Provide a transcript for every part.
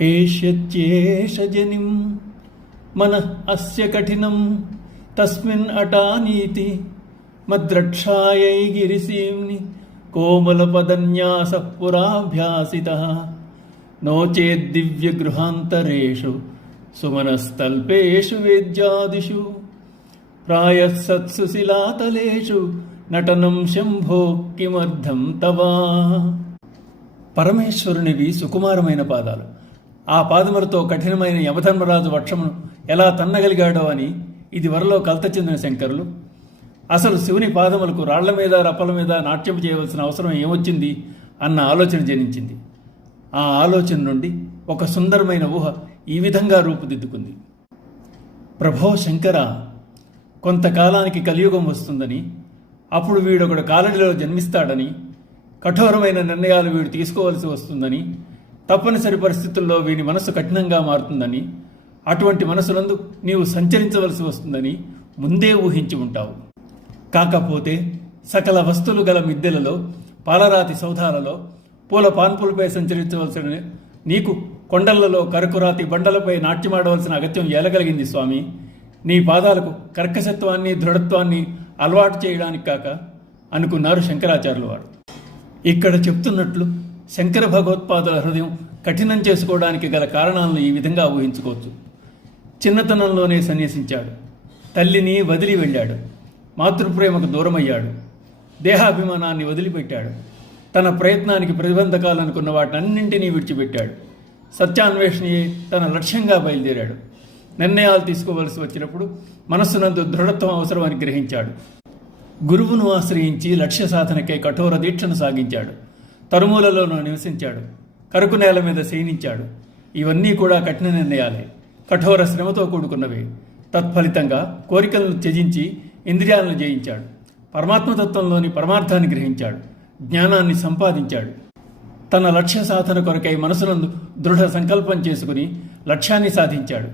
ఏష్యేష జనిం మనః అస్య కఠినం తస్మిన్ అటానీతి మద్రక్షాయై గిరిసీమ్ని కోమలపదన్యాసః పురాభ్యాసితః నోచేద్దివ్యగృహాంతరేషు సుమనస్తల్పేషు వేద్యాదిషు ప్రాయః సత్సు శిలాతలేషు నటనం శంభో కిమర్థం తవా. పరమేశ్వరునివి సుకుమారమైన పాదాలు. ఆ పాదములతో కఠినమైన యమధర్మరాజు వక్షమును ఎలా తన్నగలిగాడో అని ఇది వరలో కలత చెందిన శంకరులు, అసలు శివుని పాదములకు రాళ్ల మీద రప్పల మీద నాట్యం చేయవలసిన అవసరం ఏమొచ్చింది అన్న ఆలోచన జనించింది. ఆ ఆలోచన నుండి ఒక సుందరమైన ఊహ ఈ విధంగా రూపుదిద్దుకుంది. ప్రభో శంకర, కొంతకాలానికి కలియుగం వస్తుందని, అప్పుడు వీడొకడు కాలడిలో జన్మిస్తాడని, కఠోరమైన నిర్ణయాలు వీడు తీసుకోవలసి వస్తుందని, తప్పనిసరి పరిస్థితుల్లో వీని మనసు కఠినంగా మారుతుందని, అటువంటి మనసునందు నీవు సంచరించవలసి వస్తుందని ముందే ఊహించి ఉంటావు. కాకపోతే సకల వస్తువులు గల మిద్దెలలో, పాలరాతి సౌధాలలో, పూల పాన్పులపై సంచరించవలసిన నీకు కొండలలో కరకురాతి బండలపై నాట్యమాడవలసిన అగత్యం ఏలగలిగింది స్వామి. నీ పాదాలకు కర్కశత్వాన్ని దృఢత్వాన్ని అలవాటు చేయడానికి కాక అనుకున్నారు శంకరాచార్యుల వారు. ఇక్కడ చెప్తున్నట్లు శంకర భగవత్పాదుల హృదయం కఠినం చేసుకోవడానికి గల కారణాలను ఈ విధంగా ఊహించుకోవచ్చు. చిన్నతనంలోనే సన్యసించాడు, తల్లిని వదిలి వెళ్ళాడు, మాతృప్రేమకు దూరమయ్యాడు, దేహాభిమానాన్ని వదిలిపెట్టాడు, తన ప్రయత్నానికి ప్రతిబంధకాలనుకున్న వాటినన్నింటినీ విడిచిపెట్టాడు, సత్యాన్వేషణయే తన లక్ష్యంగా బయలుదేరాడు. నిర్ణయాలు తీసుకోవలసి వచ్చినప్పుడు మనస్సునందు దృఢత్వం అవసరమని గ్రహించాడు. గురువును ఆశ్రయించి లక్ష్య సాధనకై కఠోర దీక్షను సాగించాడు. తరుమూలలోనూ నివసించాడు, కరుకు నేల మీద శయనించాడు. ఇవన్నీ కూడా కఠిన నిర్ణయాలే, కఠోర శ్రమతో కూడుకున్నవే. తత్ఫలితంగా కోరికలను త్యజించి ఇంద్రియాలను జయించాడు. పరమాత్మతత్వంలోని పరమార్థాన్ని గ్రహించాడు, జ్ఞానాన్ని సంపాదించాడు. తన లక్ష్య సాధన కొరకై మనసునందు దృఢ సంకల్పం చేసుకుని లక్ష్యాన్ని సాధించాడు.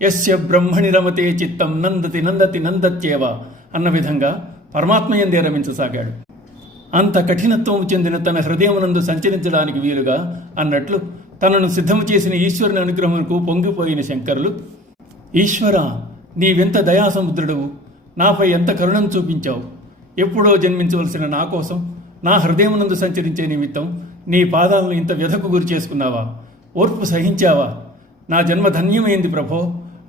యస్య బ్రహ్మణి రమతే చిత్తం నందతి నందతి నందత్యేవ అన్న విధంగా పరమాత్మయందే రమించసాగాడు. అంత కఠినత్వం చెందిన తన హృదయమునందు సంచరించడానికి వీలుగా అన్నట్లు తనను సిద్ధము చేసిన ఈశ్వరుని అనుగ్రహమునకు పొంగిపోయిన శంకరులు, ఈశ్వర, నీవెంత దయాసముద్రుడవు, నాపై ఎంత కరుణను చూపించావు. ఎప్పుడో జన్మించవలసిన నా కోసం నా హృదయమునందు సంచరించే నిమిత్తం నీ పాదాలను ఇంత వ్యధకు గురి చేసుకున్నావా? ఓర్పు సహించావా? నా జన్మ ధన్యమైంది ప్రభో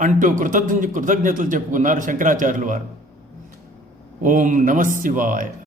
అంటూ కృతజ్ఞతలు చెప్పుకున్నారు శంకరాచార్యుల వారు. ఓం నమః శివాయ.